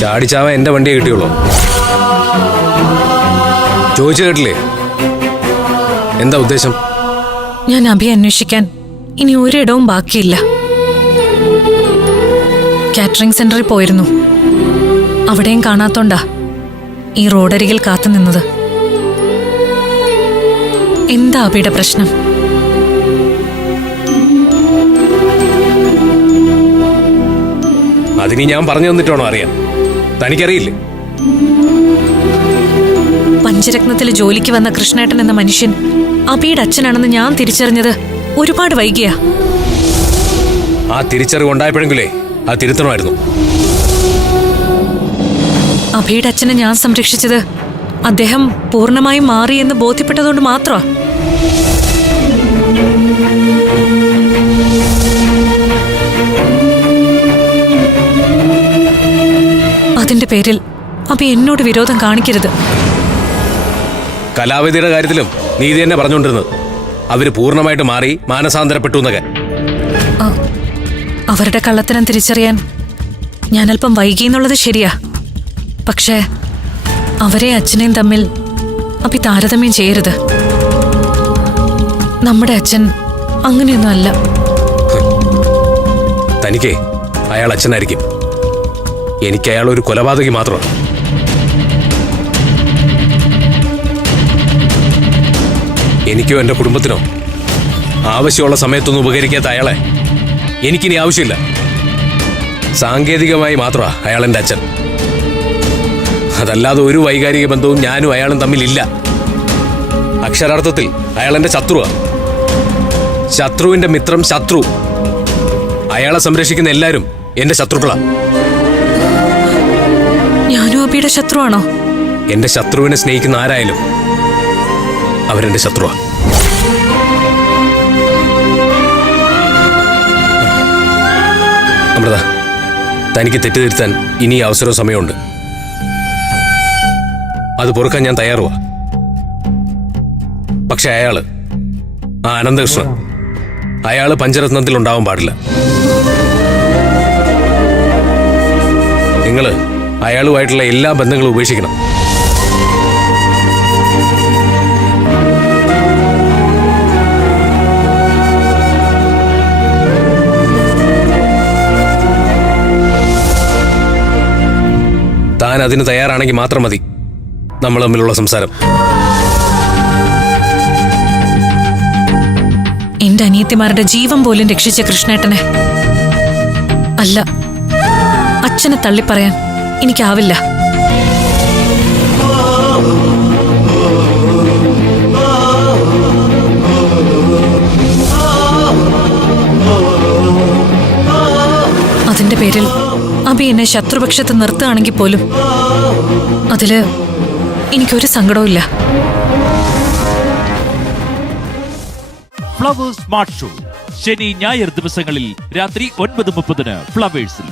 ചാടിച്ചാവ എന്റെ വണ്ടിയെ കിട്ടിയുള്ളൂ. ചോദിച്ചു കേട്ടില്ലേ? എന്താ ഉദ്ദേശം? ഞാൻ അഭി അന്വേഷിക്കാൻ ഇനി ഒരിടവും ബാക്കിയില്ല. കാറ്ററിംഗ് സെന്ററിൽ പോയിരുന്നു. അവിടെയും കാണാത്തോണ്ടാ ഈ റോഡരികിൽ കാത്തുനിന്നത്. എന്താ അഭിയുടെ പ്രശ്നം? അതിനി ഞാൻ പറഞ്ഞു തന്നിട്ടാണോ അറിയാം? തനിക്കറിയില്ലേ? പഞ്ചരത്നത്തിൽ ജോലിക്ക് വന്ന കൃഷ്ണേട്ടൻ എന്ന മനുഷ്യൻ അഭിയുടെ അച്ഛനാണെന്ന് ഞാൻ തിരിച്ചറിഞ്ഞത് ഒരുപാട് വൈകിയാ. ആ തിരിച്ചറിവ് ഉണ്ടായപ്പോഴെങ്കിലേ അത് തിരുത്തണമായിരുന്നു. അഭിയുടെ അച്ഛനെ ഞാൻ സംരക്ഷിച്ചത് അദ്ദേഹം പൂർണ്ണമായും മാറിയെന്ന് ബോധ്യപ്പെട്ടതുകൊണ്ട് മാത്രമാ. അതിന്റെ പേരിൽ അഭി എന്നോട് വിരോധം കാണിക്കരുത്. കലാവതിയുടെ കാര്യത്തിലും നീതി തന്നെ പറഞ്ഞുകൊണ്ടിരുന്നത് അവര് പൂർണ്ണമായിട്ട് മാറി മാനസാന്തരപ്പെട്ടു എന്നൊക്കെ. അവരുടെ കള്ളത്തരം തിരിച്ചറിയാൻ ഞാൻ അല്പം വൈകിയെന്നുള്ളത് ശരിയാ. പക്ഷേ അവരെ അച്ഛനെയും തമ്മിൽ അഭി താരതമ്യം ചെയ്യരുത്. നമ്മുടെ അച്ഛൻ അങ്ങനെയൊന്നും അല്ല. തനിക്ക് അയാൾ അച്ഛനായിരിക്കും. എനിക്ക് അയാൾ ഒരു കൊലപാതകി മാത്രമാണ്. എനിക്കോ എന്റെ കുടുംബത്തിനോ ആവശ്യമുള്ള സമയത്തൊന്നും ഉപകരിക്കാത്ത അയാളെ എനിക്കിനി ആവശ്യമില്ല. സാങ്കേതികമായി മാത്രമാണ് അയാൾ എൻ്റെ അച്ഛൻ. അതല്ലാതെ ഒരു വൈകാരിക ബന്ധവും ഞാനും അയാളും തമ്മിലില്ല. അക്ഷരാർത്ഥത്തിൽ അയാൾ എൻ്റെ ശത്രുവാണ്. ശത്രുവിന്റെ മിത്രം ശത്രു. അയാളെ സംരക്ഷിക്കുന്ന എല്ലാവരും എന്റെ ശത്രുക്കളാണ്. ഞാനും അഭിയുടെ ശത്രുവാണോ? എന്റെ ശത്രുവിനെ സ്നേഹിക്കുന്ന ആരായാലും അവരെന്റെ ശത്രുവാ. അമൃത, തനിക്ക് തെറ്റിദ്ധരുത്താൻ ഇനി അവസരവും സമയമുണ്ട്. അത് പൊറുക്കാൻ ഞാൻ തയ്യാറുവാ. പക്ഷെ അയാള്, ആ അനന്തകൃഷ്ണൻ, അയാള് പഞ്ചരത്നത്തിൽ ഉണ്ടാവാൻ പാടില്ല. നിങ്ങള് അയാളുമായിട്ടുള്ള എല്ലാ ബന്ധങ്ങളും ഉപേക്ഷിക്കണം. താൻ അതിന് തയ്യാറാണെങ്കിൽ മാത്രം മതി നമ്മൾ തമ്മിലുള്ള സംസാരം. എന്റെ അനിയത്തിമാരുടെ ജീവൻ പോലും രക്ഷിച്ച കൃഷ്ണേട്ടനെ അല്ല, അച്ഛനെ തള്ളിപ്പറയാൻ എനിക്കാവില്ല. അതിന്റെ പേരിൽ അഭി എന്നെ ശത്രുപക്ഷത്ത് നിർത്തുകയാണെങ്കിൽ പോലും അതില് എനിക്കൊരു സങ്കടവും ഇല്ല. ഫ്ലവേഴ്സ് സ്മാർട്ട് ഷോ ശനി ഞായർ ദിവസങ്ങളിൽ രാത്രി 9:30 ഫ്ലവേഴ്സിൽ.